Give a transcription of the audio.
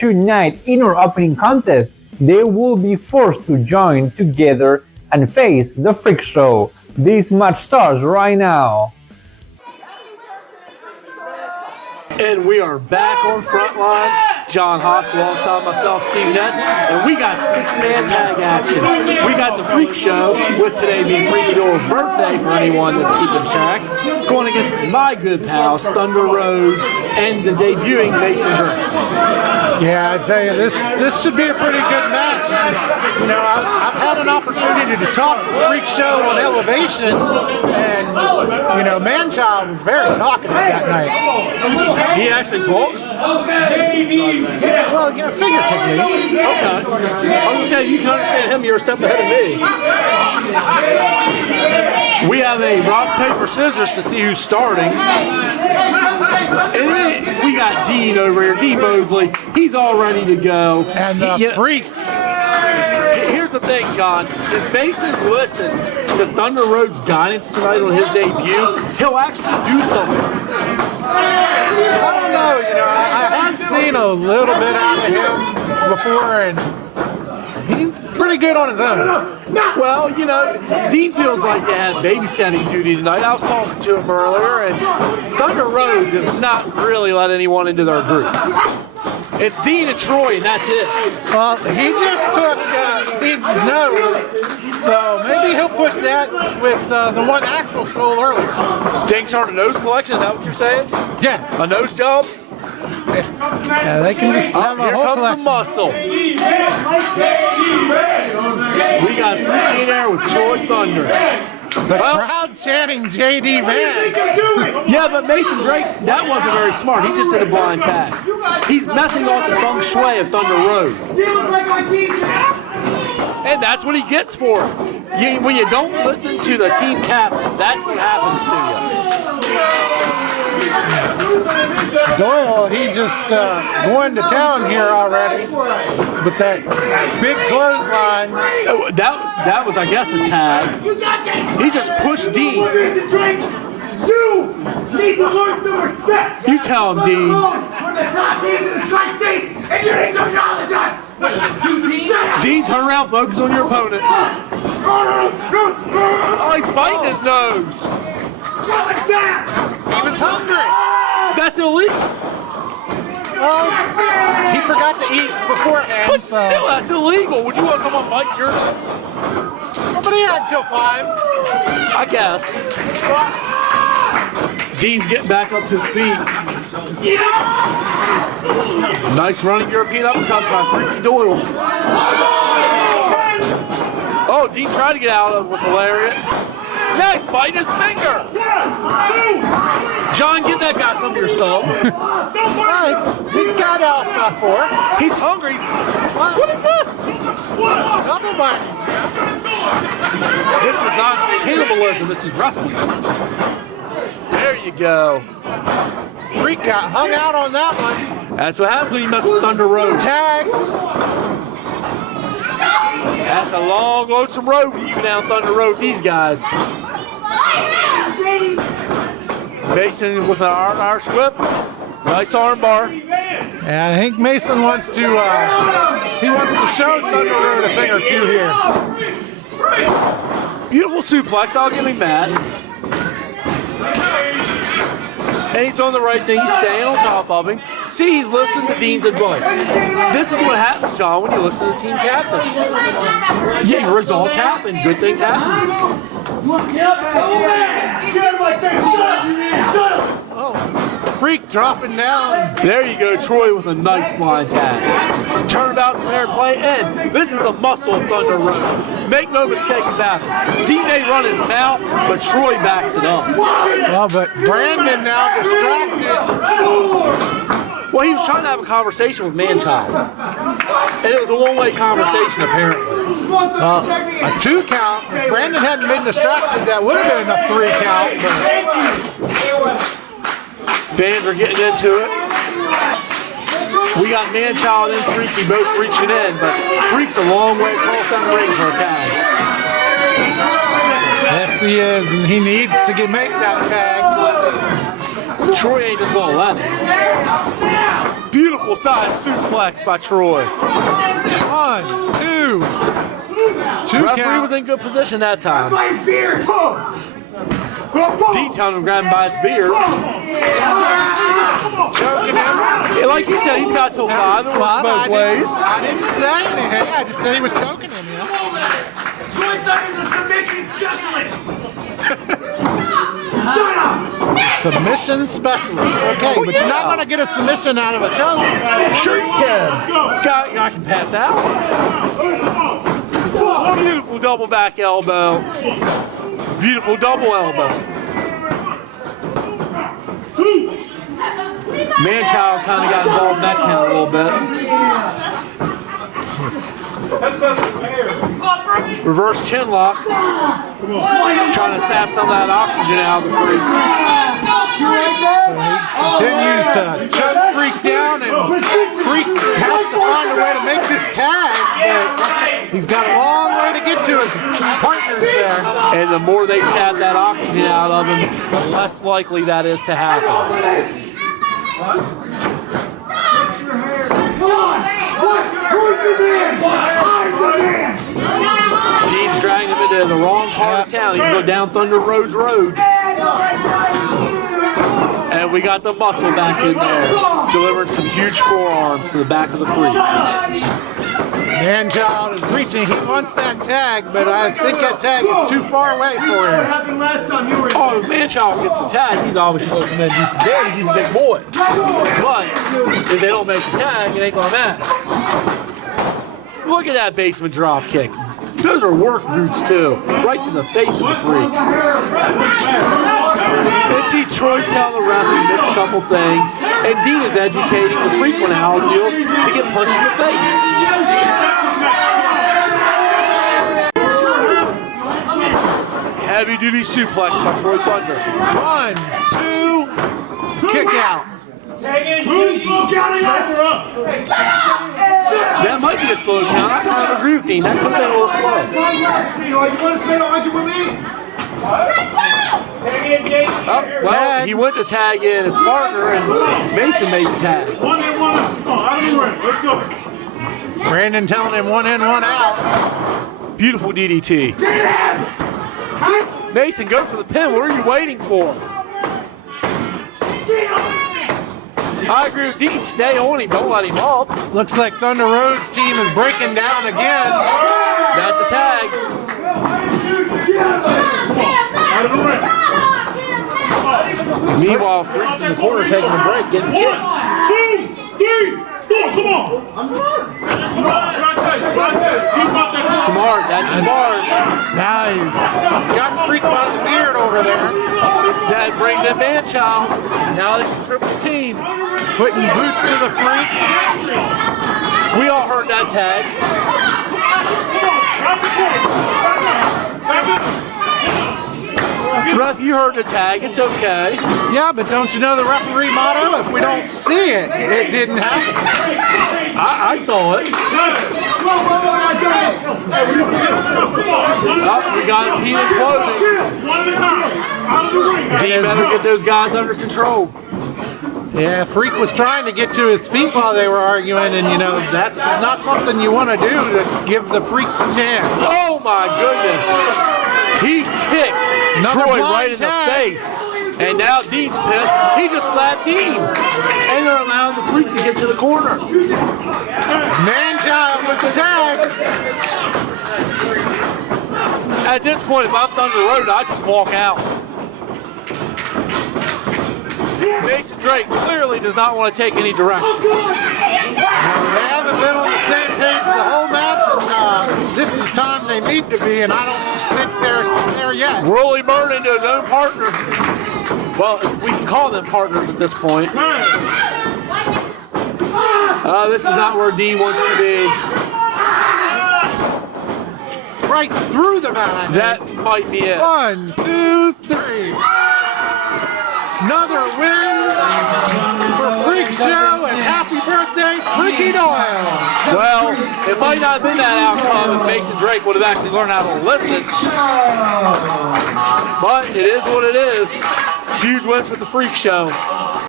Tonight, in our opening contest, they will be forced to join together and face the Freak Show. This match starts right now. And we are back on Frontline. John Haas alongside myself, Steve Netz, and we got six-man tag action. We got the Freak Show, with today being Freaky Doyle's birthday for anyone that's keeping track, going against my good pals, Thunder Road, and the debuting Mason Drake. Yeah, I tell you, this should be a pretty good match. You know, I've had an opportunity to talk to Freak Show on Elevation, and, you know, Manchild was very talkative that night. He actually talks? Well, you know, figuratively. Okay. I was going to say, you can understand him, you're a step ahead of me. We have a rock, paper, scissors to see who's starting. And then we got Dean over here, Dean Mosley. He's all ready to go. And the Freak. Here's the thing, John. If Mason listens to Thunder Road's guidance tonight on his debut, he'll actually do something. I don't know, you know, I have seen a little bit out of him before, and he's pretty good on his own. Well, you know, Dean feels like they had babysitting duty tonight. I was talking to him earlier, and Thunder Road does not really let anyone into their group. It's Dean and Troy, and that's it. Well, he just took Dean's nose, so maybe he'll put that with the one Axel stole earlier. Dang, start a nose collection, is that what you're saying? Yeah. A nose job? Yeah, they can just have a whole collection. Here comes the muscle. We got Freaky in there with Troy Thunder. The crowd chanting J.D. Vance. Yeah, but Mason Drake, that wasn't very smart. He just did a blind tag. He's messing off the feng shui of Thunder Road. And that's what he gets for it. When you don't listen to the team captain, that's what happens to you. Doyle, he just going to town here already with that big clothesline. That was, I guess, a tag. He just pushed Dean. You need to learn some respect. You tell him, Dean. We're the top teams in the tri-state, and you need to acknowledge us. Dean, turn around, focus on your opponent. Oh, he's biting his nose. What was that? He was hungry. That's illegal. He forgot to eat beforehand. But still, that's illegal. Would you want someone biting your nose? Well, but he had till 5. I guess. Dean's getting back up to his feet. Nice running European uppercut by Freaky Doyle. Oh, Dean tried to get out of it with a lariat. Now he's biting his finger. John, give that guy some of your salt. He got out by 4. He's hungry. What is this? Double bite. This is not cannibalism. This is wrestling. There you go. Freak got hung out on that one. That's what happens when you mess with Thunder Road. Tag. That's a long, lonesome road when you go down Thunder Road, these guys. Mason with an Irish whip. Nice arm bar. Yeah, I think Mason wants to show Thunder Road a thing or two here. Beautiful suplex, I'll give him that. And he's on the right thing, he's staying on top of him. See, he's listening to Dean's advice. This is what happens, John, when you listen to the team captain. Yeah, results happen, good things happen. Oh, Freak dropping down. There you go, Troy with a nice blind tag. Turnabouts and fair play, and this is the muscle of Thunder Road. Make no mistake about it. Dean may run his mouth, but Troy backs it up. Well, but Brandon now distracted. Well, he was trying to have a conversation with Manchild. And it was a one-way conversation, apparently. Well, a 2 count. If Brandon hadn't been distracted, that would have been a 3 count. But fans are getting into it. We got Manchild and Freaky both reaching in, but Freak's a long way across that ring for a tag. Yes, he is, and he needs to make that tag. Troy ain't just gonna let him. Beautiful Beautiful side suplex by Troy. 1, 2. Referee Count. was in good position that time. By his beard. D telling him to grab him by his beard. Choking him. Yeah, like he said, he's got till 5. It works both ways. I didn't say anything. I just said he was choking him. Troy Thunder's a submission specialist. Shut up. Submission specialist. Okay, but you're not going to get a submission out of a choke. Sure you can. I can pass out. Beautiful double back elbow. Beautiful double elbow. Manchild kind of got involved in that count a little bit. Reverse chin lock. Trying to sap some of that oxygen out of the Freak. So he continues to choke Freak down, and Freak has to find a way to make this tag, but he's got a long way to get to his partners there. And the more they sap that oxygen out of him, the less likely that is to happen. Come on. Who's the man? I'm the man. Dean's dragging him into the wrong part of town. He's going down Thunder Road's road. And we got the muscle back in there, delivering some huge forearms to the back of the Freak. Manchild is reaching. He wants that tag, but I think that tag is too far away for What him. happened last time you were here? Oh, if Manchild gets the tag, he's obviously going to come in and do some damage. He's a big boy. But if they don't make the tag, it ain't going to matter. Look at that basement drop kick. Those are work boots, too. Right to the face of the Freak. And see Troy's telling the ref he missed a couple things, and Dean is educating the Freak on how it feels to get punched in the face. Heavy duty suplex by Troy Thunder. 1, 2, kick out. Who's slow counting us? That might be a slow count. I kind of agree with Dean. That could have been a little slow. You want to spend argue with me? Oh, well, he went to tag in his partner, and Mason made the tag. 1 and 1 out. Come on, out of the ring. Let's go. Brandon telling him 1 in, 1 out. Beautiful DDT. Mason, go for the pin. What are you waiting for? I agree with Dean. Stay on him. Don't let him up. Looks like Thunder Road's team is breaking down again. That's a tag. Out of the ring. Meanwhile, Freak's in the corner taking a break, getting kicked. 1, 2, 3, 4. Come on. Come on. Keep up that. Smart. That's smart. Nice. Got Freak by the beard over there. That brings in Manchild. Now they can triple team. Putting boots to the Freak. We all heard that tag. Ref, you heard the tag. It's okay. Yeah, but don't you know the referee motto? If we don't see it, it didn't happen. I saw it. Oh, we got a team imploding. Dean better get those guys under control. Yeah, Freak was trying to get to his feet while they were arguing, and you know, that's not something you want to do to give the Freak a chance. Oh my goodness. He kicked Another Troy blind right in tag. the face. And now Dean's pissed. He just slapped Dean. And they're allowing the Freak to get to the corner. Manchild with the tag. At this point, if I'm Thunder Road, I just walk out. Mason Drake clearly does not want to take any direction. They haven't been on the same page the whole match, and this is the time they need to be, and I don't think they're there yet. Rolly Bird into his own partner. Well, we can call them partners at this point. This is not where Dean wants to be. Right through the mat. That might be it. 1, 2, 3. Another win for Freekshow, and happy birthday, Freaky Doyle. Well, it might not have been that outcome if Mason Drake would have actually learned how to listen. But it is what it is. Huge win for the Freak Show.